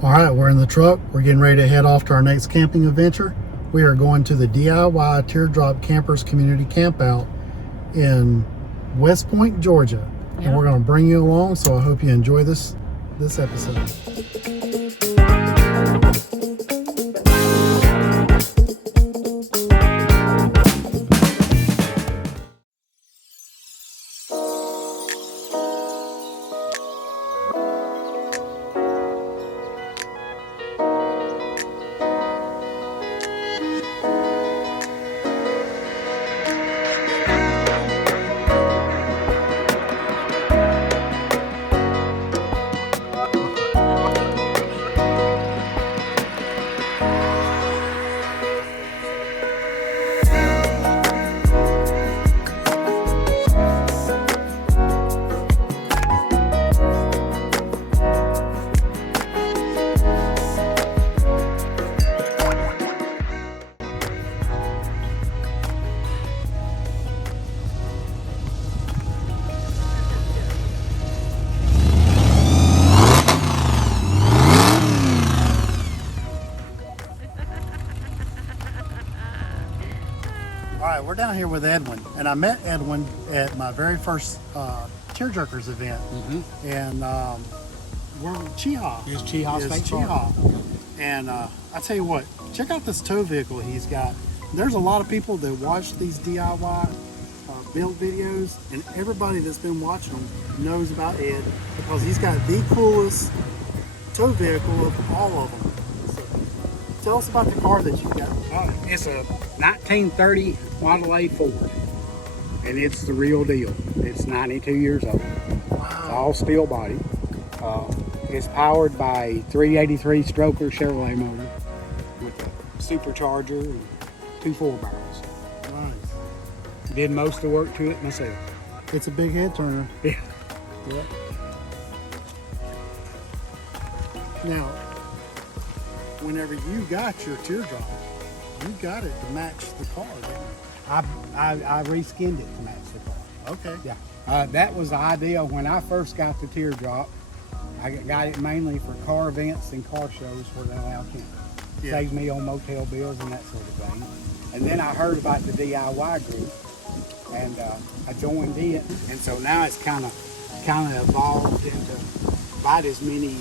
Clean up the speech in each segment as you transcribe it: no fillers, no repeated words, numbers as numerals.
All right, we're in the truck. We're getting ready to head off to our next camping adventure. We are going to the DIY Teardrop Campers Community Campout in West Point, Georgia. Yep. And we're going to bring you along, so I hope you enjoy this episode. Alright, we're down here with Edwin, and I met Edwin at my very first Tearjerkers event, and we're Cheehaw. Here's Cheehaw State Park. And I tell you what, check out this tow vehicle he's got. There's a lot of people that watch these DIY build videos, and everybody that's been watching them knows about Ed because he's got the coolest tow vehicle of all of them. So, tell us about the car that you got. It's a 1930 Model A Ford, and it's the real deal. It's 92 years old. Wow. It's all steel body. It's powered by a 383 stroker Chevrolet motor with a supercharger and 2 4-barrels. Nice. Did most of the work to it myself. It's a big head turner. Yeah. Yep. Now, whenever you got your Teardrop, you got it to match the car, didn't you? I reskinned it to match the car. Okay. Yeah. That was the idea when I first got the Teardrop. I got it mainly for car events and car shows where they allow camping. Yeah. Saves me on motel bills and that sort of thing. And then I heard about the DIY group, and I joined it. And so now it's kind of evolved into about as many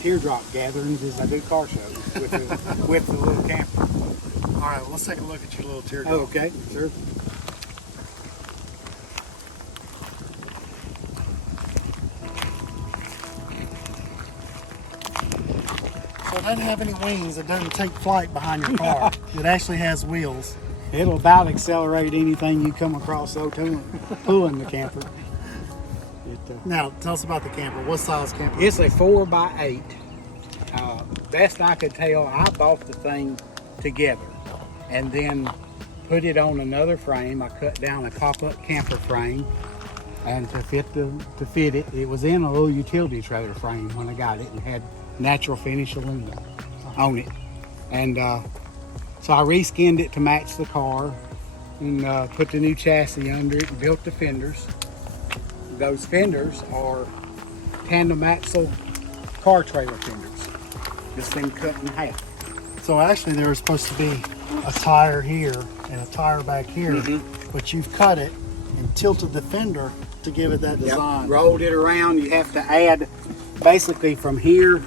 Teardrop gatherings as I do car shows with the little camper. All right, well, let's take a look at your little Teardrop. Oh, okay, sure. So it doesn't have any wings. It doesn't take flight behind your car. It actually has wheels. It'll about accelerate anything you come across pulling the camper. Now, tell us about the camper. What size camper? It's a 4x8. Best I could tell, I bought the thing together and then put it on another frame. I cut down a pop-up camper frame, and to fit it, it was in a little utility trailer frame when I got it and had natural finish aluminum on it. And so I reskinned it to match the car and put the new chassis under it and built the fenders. Those fenders are tandem axle car trailer fenders. This thing cut in half. So actually there was supposed to be a tire here and a tire back here, but you've cut it and tilted the fender to give it that design. Yep. Rolled it around. You have to add basically from here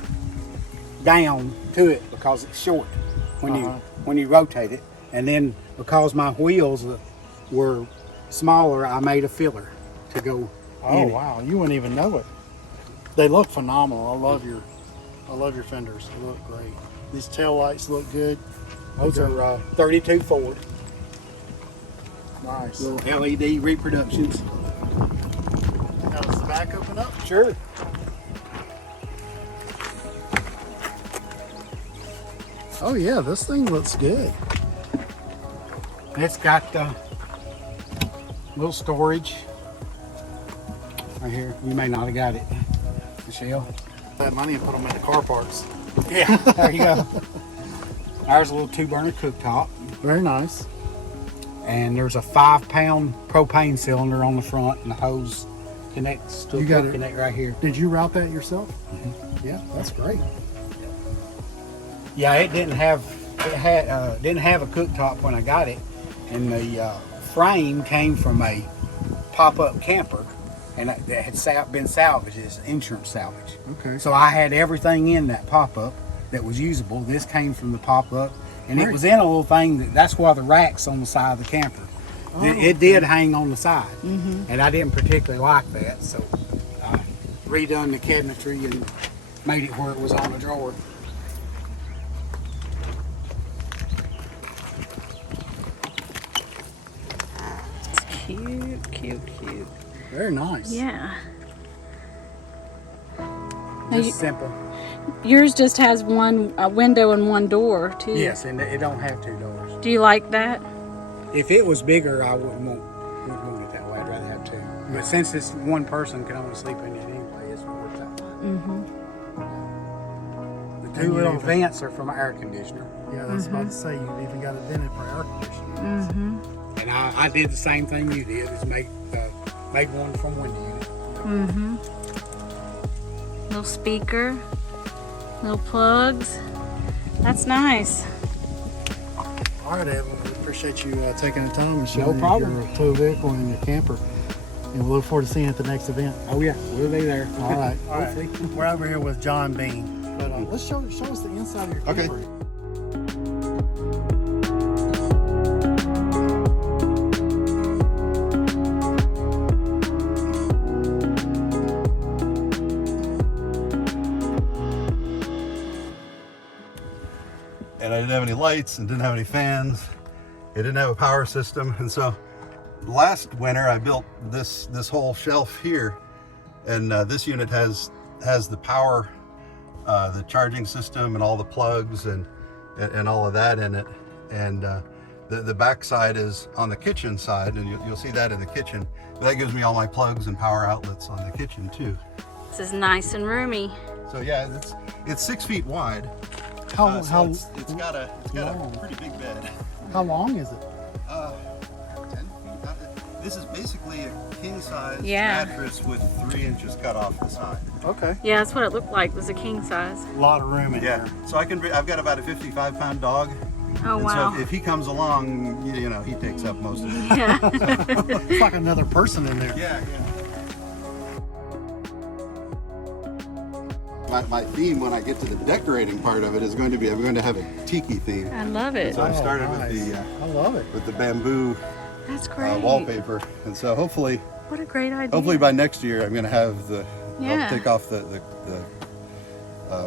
down to it because it's short when you rotate it. And then because my wheels were smaller, I made a filler to go. Oh wow, you wouldn't even know it. They look phenomenal. I love your fenders. They look great. These tail lights look good. Those are 32 Ford. Nice. Little LED reproductions. Now does the back open up? Sure. Oh yeah, this thing looks good. It's got little storage right here. You may not have got it, Michelle. That money and put them in the car parts. Yeah, there you go. There's a little 2-burner cooktop. Very nice. And there's a 5-pound propane cylinder on the front, and the hose connects to the connect right here. Did you route that yourself? Mm-hmm. Yeah, that's great. Yeah, it didn't have a cooktop when I got it, and the frame came from a pop-up camper, and that had been salvaged. It's insurance salvage. Okay. So I had everything in that pop-up that was usable. This came from the pop-up, and Right. it was in a little thing. That's why the rack's on the side of the camper. Oh, It did hang on the side, and I didn't particularly like that, so I redone the cabinetry and made it where it was on a drawer. Cute, cute, cute. Very nice. Yeah. Just simple. Yours just has one window and one door, too. Yes, and it don't have two doors. Do you like that? If it was bigger, I wouldn't want it that way. I'd rather have two. But since it's one person can only sleep in it anyway, it works out fine. The two little vents are from an air conditioner. Yeah, that's about to say you've even got it vented for air conditioning. And I did the same thing you did, is made one from window unit. Little speaker, little plugs. That's nice. All right, Edwin, we appreciate you taking the time and No showing problem. your tow vehicle and your camper. And we look forward to seeing you at the next event. Oh yeah, we'll be there. All right. All right. Hopefully. We're over here with John Bean. But let's show us the inside of your Okay. camper. And I didn't have any lights and didn't have any fans. It didn't have a power system. And so last winter I built this whole shelf here, and this unit has the power, the charging system and all the plugs and all of that in it. And the back side is on the kitchen side, and you'll see that in the kitchen. But that gives me all my plugs and power outlets on the kitchen too. This is nice and roomy. So yeah, it's 6 feet wide. How It's got a long? pretty big bed. how long is it? 10 feet. This is basically a king size Yeah. mattress with 3 inches cut off the side. Okay. Yeah, that's what it looked like. It was a king size. A lot of room in Yeah. here. So I've got about a 55-pound dog. Oh, And wow. so if he comes along, you know, he takes up most of it. Yeah. It's like another person in there. Yeah. My theme when I get to the decorating part of it is going to be, I'm going to have a tiki theme. I love it. So I started nice. with I love it. the bamboo That's great. wallpaper, and so hopefully What a great idea. by next year I'm going to have Yeah. I'll take off the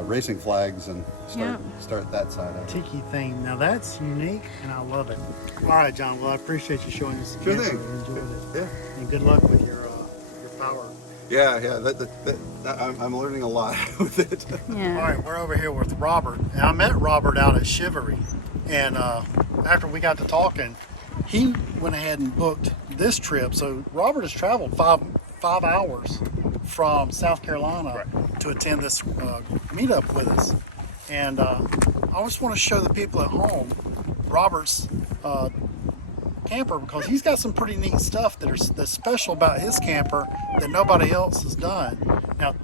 racing flags and Yeah. start that side of it. Tiki theme. Now that's unique and I love it. All right, John. Well, I appreciate you showing us the Sure camper. thing. We enjoyed it. Yeah. And good luck with your power. Yeah. I'm learning a lot with it. Yeah. All right, we're over here with Robert. And I met Robert out at Chivalry. And after we got to talking, he went ahead and booked this trip. So Robert has traveled five hours from South Carolina to attend this meetup with us. And I just want to show the people at home Robert's camper, because he's got some pretty neat stuff that's special about his camper that nobody else has done. Now,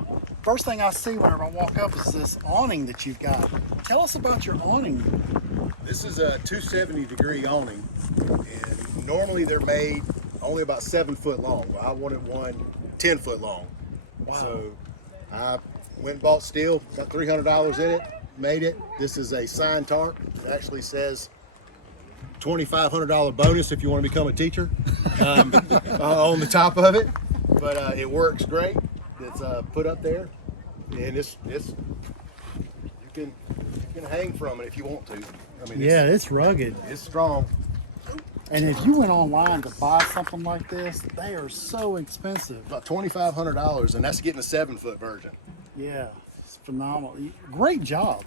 first thing I see whenever I walk up is this awning that you've got. Tell us about your awning. This is a 270-degree awning, and normally they're made only about 7 foot long. Well, I wanted one 10 foot long. Wow. So I went and bought steel, got $300 in it, made it. This is a signed tarp. It actually says $2,500 bonus if you want to become a teacher on the top of it. But it works great. It's put up there, and it's you can hang from it if you want to. I mean, Yeah, it's rugged. it's strong. And if you went online to buy something like this, they are so expensive. About $2,500, and that's getting a 7-foot version. Yeah, it's phenomenal. Great job.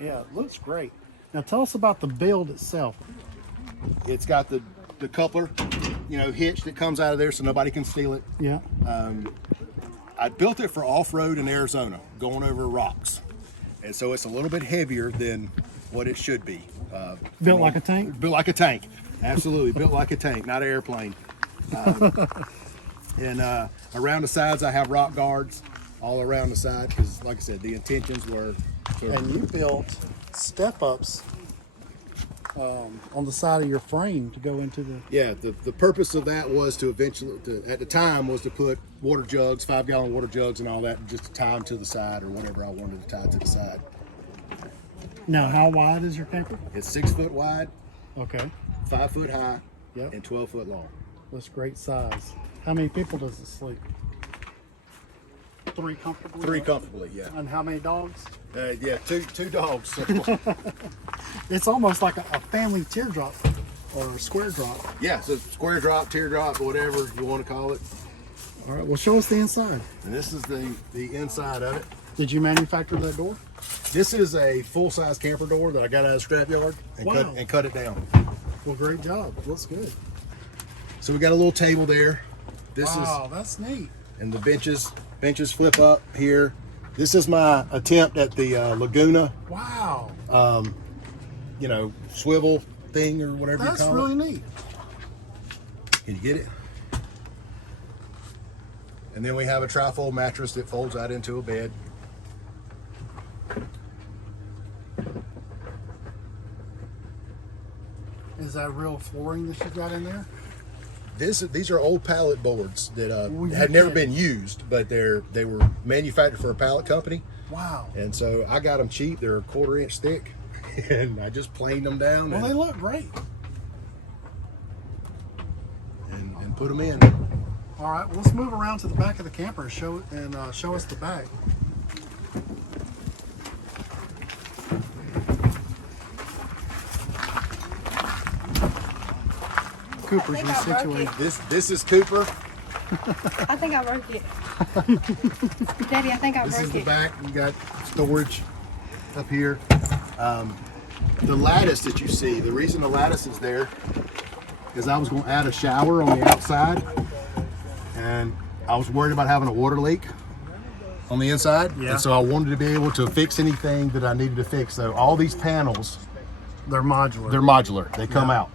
Yeah, it looks great. Now tell us about the build itself. It's got the coupler, hitch that comes out of there so nobody can steal it. Yeah. I built it for off-road in Arizona, going over rocks. And so it's a little bit heavier than what it should be. Built like a tank? Built like a tank. Absolutely, built like a tank, not an airplane. And around the sides I have rock guards. all around the side because, like I said, the intentions were. And you built step-ups on the side of your frame to go into the. Yeah, the purpose of that was to eventually, at the time, was to put water jugs, 5-gallon water jugs, and all that, and just to tie them to the side or whatever I wanted to tie to the side. Now, how wide is your camper? It's 6 foot wide, Okay, 5 foot high, Yep. and 12 foot long. that's great size. How many people does it sleep? 3 comfortably? 3 comfortably, yeah. And how many dogs? Yeah, two dogs. It's almost like a family teardrop or square drop. Yeah, so square drop, teardrop, whatever you want to call it. All right, well, show us the inside. And this is the inside of it. Did you manufacture that door? This is a full-size camper door that I got out of the scrapyard and Wow. cut it down. Well, great job. Looks good. So we got a little table there. This Wow, that's neat. and the benches flip up here. This is my attempt at the Laguna, Wow, swivel thing or whatever that's you call really it. neat. Can you get it? And then we have a trifold mattress that folds out into a bed. Is that real flooring that you got in there? These are old pallet boards that Well, you had never can't- been used, but they were manufactured for a pallet company, Wow. and so I got them cheap. They're a 1/4 inch thick, and I just planed them down Well, they look great. and put them in. All right, well, let's move around to the back of the camper and show us the back. Cooper's I think I broke resituated. This is Cooper. I think I broke it. Daddy, I think I This is broke the it. back. You got storage up here. The lattice that you see, the reason the lattice is there is I was going to add a shower on the outside, and I was worried about having a water leak on the inside. Yeah. And so I wanted to be able to fix anything that I needed to fix. So all these panels, They're modular. they're modular. They come out.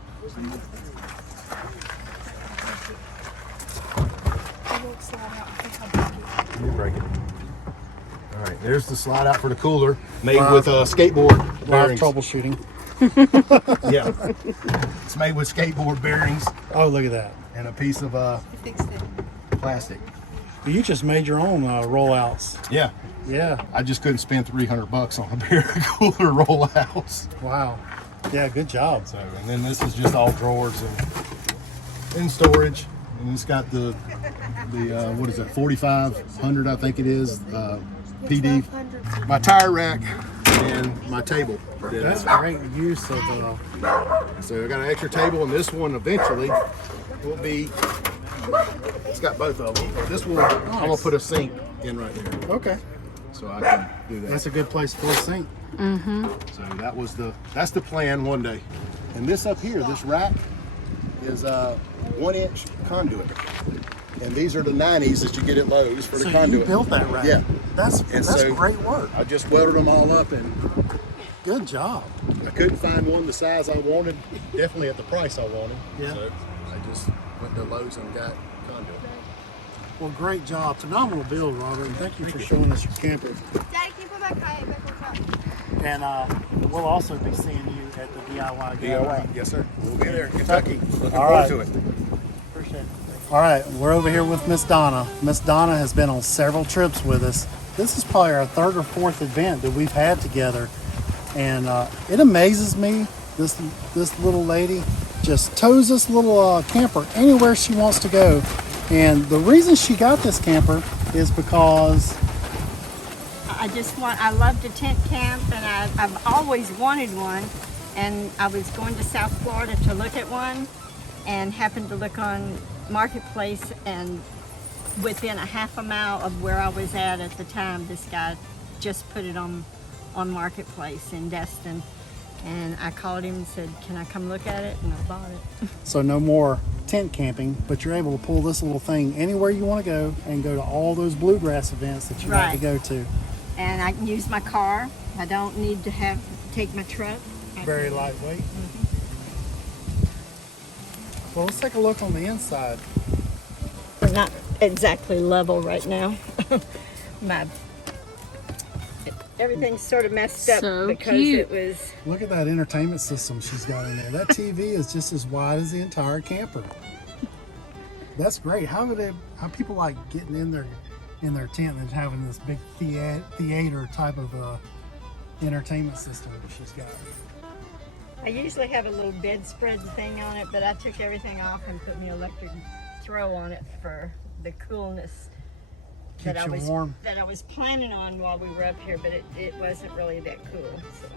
I won't slide out. I think I broke it. Let me break it. All right, there's the slide out for the cooler, made Wow. with skateboard Live bearings. troubleshooting. Yeah, it's made with skateboard bearings Oh, look at that. and a piece of I fixed it. plastic. You just made your own rollouts. Yeah, Yeah. I just couldn't spend $300 on a beer cooler rollouts. Wow. Yeah, good job. So, and then this is just all drawers and storage, and it's got the what is it, 4500 I think it is, PD, 1200. my tire rack, and my table. That's great use of So I got an extra table, and this one eventually will be. It's got both of them. This one, I'm gonna put a sink in right there, okay. so I can do that. That's a good place for a sink. So that's the plan one day. And this up here, this rack, is 1-inch conduit. And these are the 90s that you get at Lowe's for the So conduit. you built that rack. Yeah. That's And that's so- great work. I just welded them all up, and Good job. I couldn't find one the size I wanted, definitely at the price I wanted. Yeah. So I just went to Lowe's and got conduit. Well, great job. Phenomenal build, Robert. And thank you for showing us your camper. Daddy, can you put my kayak back on top? And we'll also be seeing you at the DIY gallery. Yes, sir. We'll be there in Kentucky. Looking All forward right. to it. Appreciate it. All right, we're over here with Miss Donna. Miss Donna has been on several trips with us. This is probably our 3rd or 4th event that we've had together, and it amazes me. This little lady just tows this little camper anywhere she wants to go, and the reason she got this camper is because I love to tent camp, and I've always wanted one. And I was going to South Florida to look at one, and happened to look on Marketplace, and within a half a mile of where I was at the time, this guy just put it on Marketplace in Destin. And I called him and said, "Can I come look at it?" And I bought it. so no more tent camping, but you're able to pull this little thing anywhere you want to go and go to all those bluegrass events that you like to Right. go to. And I can use my car. I don't need to take my truck. I Very can- lightweight. Well, let's take a look on the inside. We're not exactly level right now. everything's sort of messed up So because cute. it was. Look at that entertainment system she's got in there. That TV is just as wide as the entire camper. That's great. How people like getting in their tent and having this big theater type of entertainment system that she's got. I usually have a little bedspread thing on it, but I took everything off and put me electric throw on it for the coolness that Keeps I you was warm. planning on while we were up here, but it wasn't really that cool. So.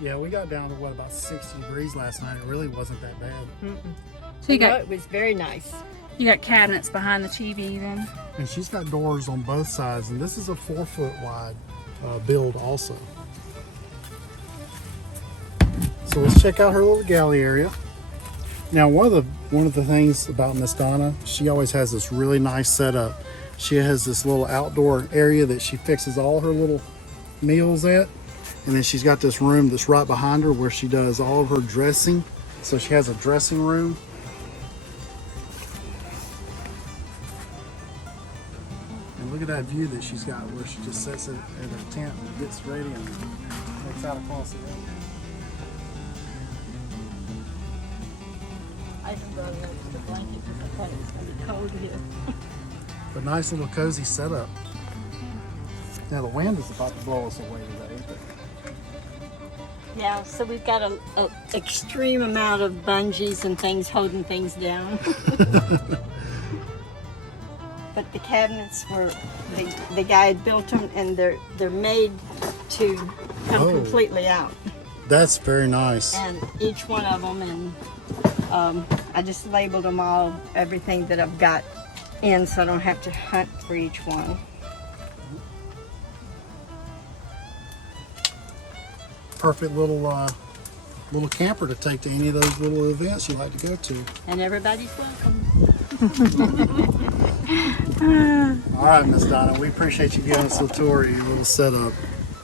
Yeah, we got down to what, about 60 degrees last night. It really wasn't that bad. So you got it was very nice. you got cabinets behind the TV then. And she's got doors on both sides, and this is a 4-foot wide build also. So let's check out her little galley area. Now, one of the things about Miss Donna, she always has this really nice setup. She has this little outdoor area that she fixes all her little meals at, and then she's got this room that's right behind her where she does all of her dressing. So she has a dressing room. And look at that view that she's got where she just sits in her tent and gets ready and looks out across the road. I even brought an extra blanket because I thought it was going to be cold here. But nice little cozy setup. Now the wind is about to blow us away today. Yeah, so we've got a extreme amount of bungees and things holding things down. But the cabinets were, the guy had built them and they're made to come completely out. That's very nice. And each one of them, and I just labeled them all, everything that I've got in, so I don't have to hunt for each one. Perfect little camper to take to any of those little events you like to go to. And everybody's welcome. All right, Miss Donna, we appreciate you giving us a tour of your little setup.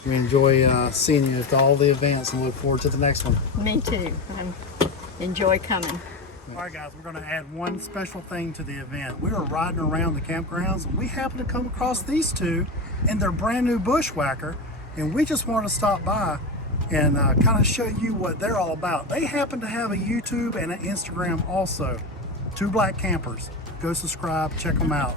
We enjoy seeing you at all the events and look forward to the next one. Me too. Enjoy coming. All right, guys, we're going to add one special thing to the event. We were riding around the campgrounds and we happened to come across these two in their brand new Bushwacker, and we just wanted to stop by and kind of show you what they're all about. They happen to have a YouTube and an Instagram also. Two Black Campers. Go subscribe, check them out.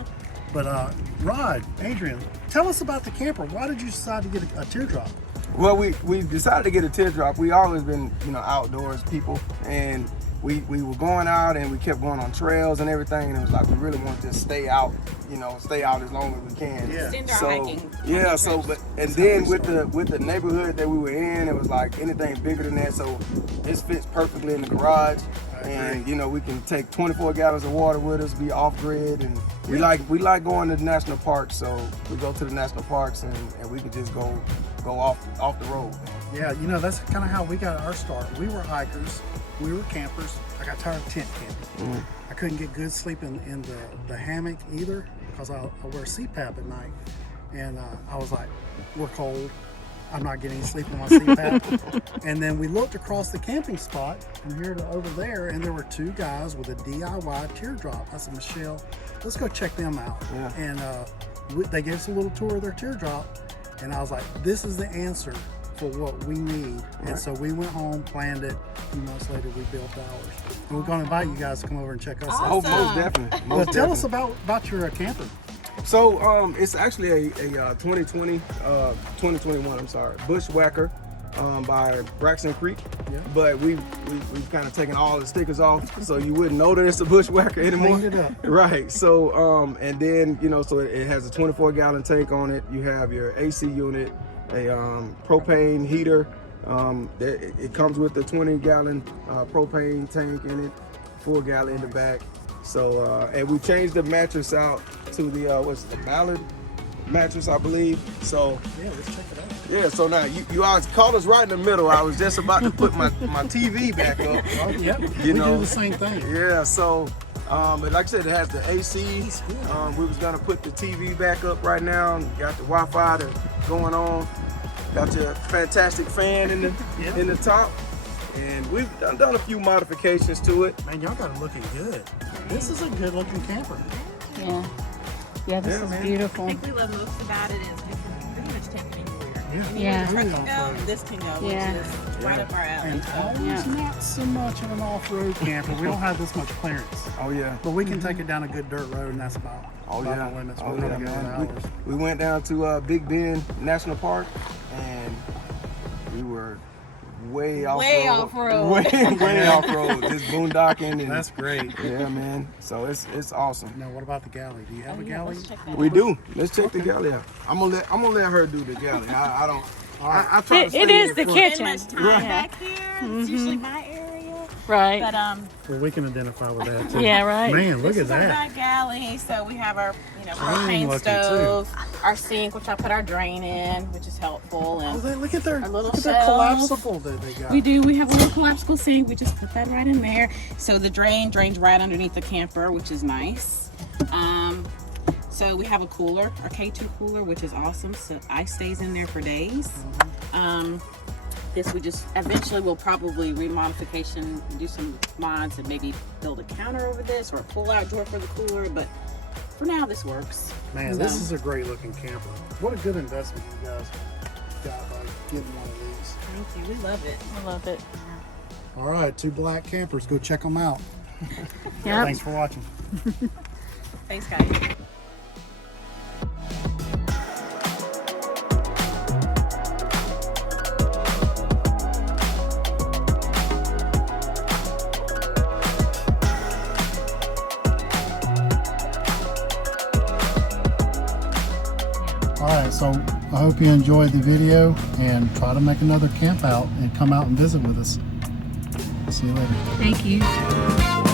But Rod, Adrian, tell us about the camper. Why did you decide to get a Teardrop? Well, we decided to get a Teardrop. We always been, outdoors people, and we were going out and we kept going on trails and everything, and it was like we really wanted to stay out, stay out as long as we can. Yeah. And then with the neighborhood that we were in, it was like anything bigger than that, so this fits perfectly in the garage. And we can take 24 gallons of water with us, be off grid, and we like going to the national parks. So we go to the national parks and we can just go off the road. Yeah, that's kind of how we got our start. We were hikers, we were campers. I got tired of tent camping. I couldn't get good sleep in the hammock either because I wear CPAP at night, and I was like, we're cold. I'm not getting any sleep in my CPAP. And then we looked across the camping spot from here to over there, and there were two guys with a DIY Teardrop. I said, Michelle, let's go check them out. Yeah. And they gave us a little tour of their Teardrop, and I was like, this is the answer for what we need. Right. And so we went home, planned it. A few months later, we built ours. And we're going to invite you guys to come over and check us out. Oh, most definitely. Well, tell us about your camper. So it's actually a 2021 Bushwacker by Braxton Creek. Yeah. But we've kind of taken all the stickers off, so you wouldn't know that it's a Bushwacker anymore. Cleaned it up. Right. So and then so it has a 24-gallon tank on it. You have your AC unit, a propane heater. It comes with a 20-gallon propane tank in it, 4-gallon in the back. So and we changed the mattress out to the the Ballard mattress, I believe. So Yeah, let's check it out. yeah, so now you always called us right in the middle. I was just about to put my TV back up. Oh, yep. You we know. do the same thing. Yeah, so but like I said, it has the AC. We was gonna put the TV back up right now. Got the Wi-Fi going on. Got your fantastic fan in the top. And we've done a few modifications to it. Man, y'all got it looking good. This is a good looking camper. Yeah. Yeah, this Yeah, is man. I beautiful. think we love most about it is we can pretty much camp anywhere. Yeah. Yeah. Truck can go, this can go, which Yeah. is right up our alley. And ours not so much of an off-road camper. We don't have this much clearance. Oh yeah. But we can take it down a good dirt road, and that's about, Oh about yeah. the limits. Oh We're yeah, gonna go with man. ours. We went down to Big Bend National Park, and we were way off Way road. off-road. Way off road. Just boondocking and That's great. yeah, man. So it's awesome. Now, what about the galley? Do you have a galley? Let's check that We out. do. Let's check the galley out. I'm gonna let her do the galley. I don't. I try to stay It is in the front. kitchen. Much time Yeah. back here. It's usually my area. Right. But Well, we can identify with that too. Yeah, right. Man, look this at is our that. back galley. So we have our Clean propane looking, stove, our sink, which I put our drain in, which is helpful. Oh, And look at their, Our little look at their shelf. collapsible that they got. we do. We have a little collapsible sink. We just put that right in there. So the drain drains right underneath the camper, which is nice. So we have a cooler, our K2 cooler, which is awesome. So ice stays in there for days. This we just eventually will probably remodification, do some mods, and maybe build a counter over this or a pull-out drawer for the cooler. But for now, this works. Man, this is a great looking camper. What a good investment you guys got by getting one of these. Thank you. We love it. I love it. All right, 2 black campers. Go check them out. Yep. Thanks for watching. Thanks, guys. All right, so I hope you enjoyed the video and try to make another camp out and come out and visit with us. See you later. Thank you.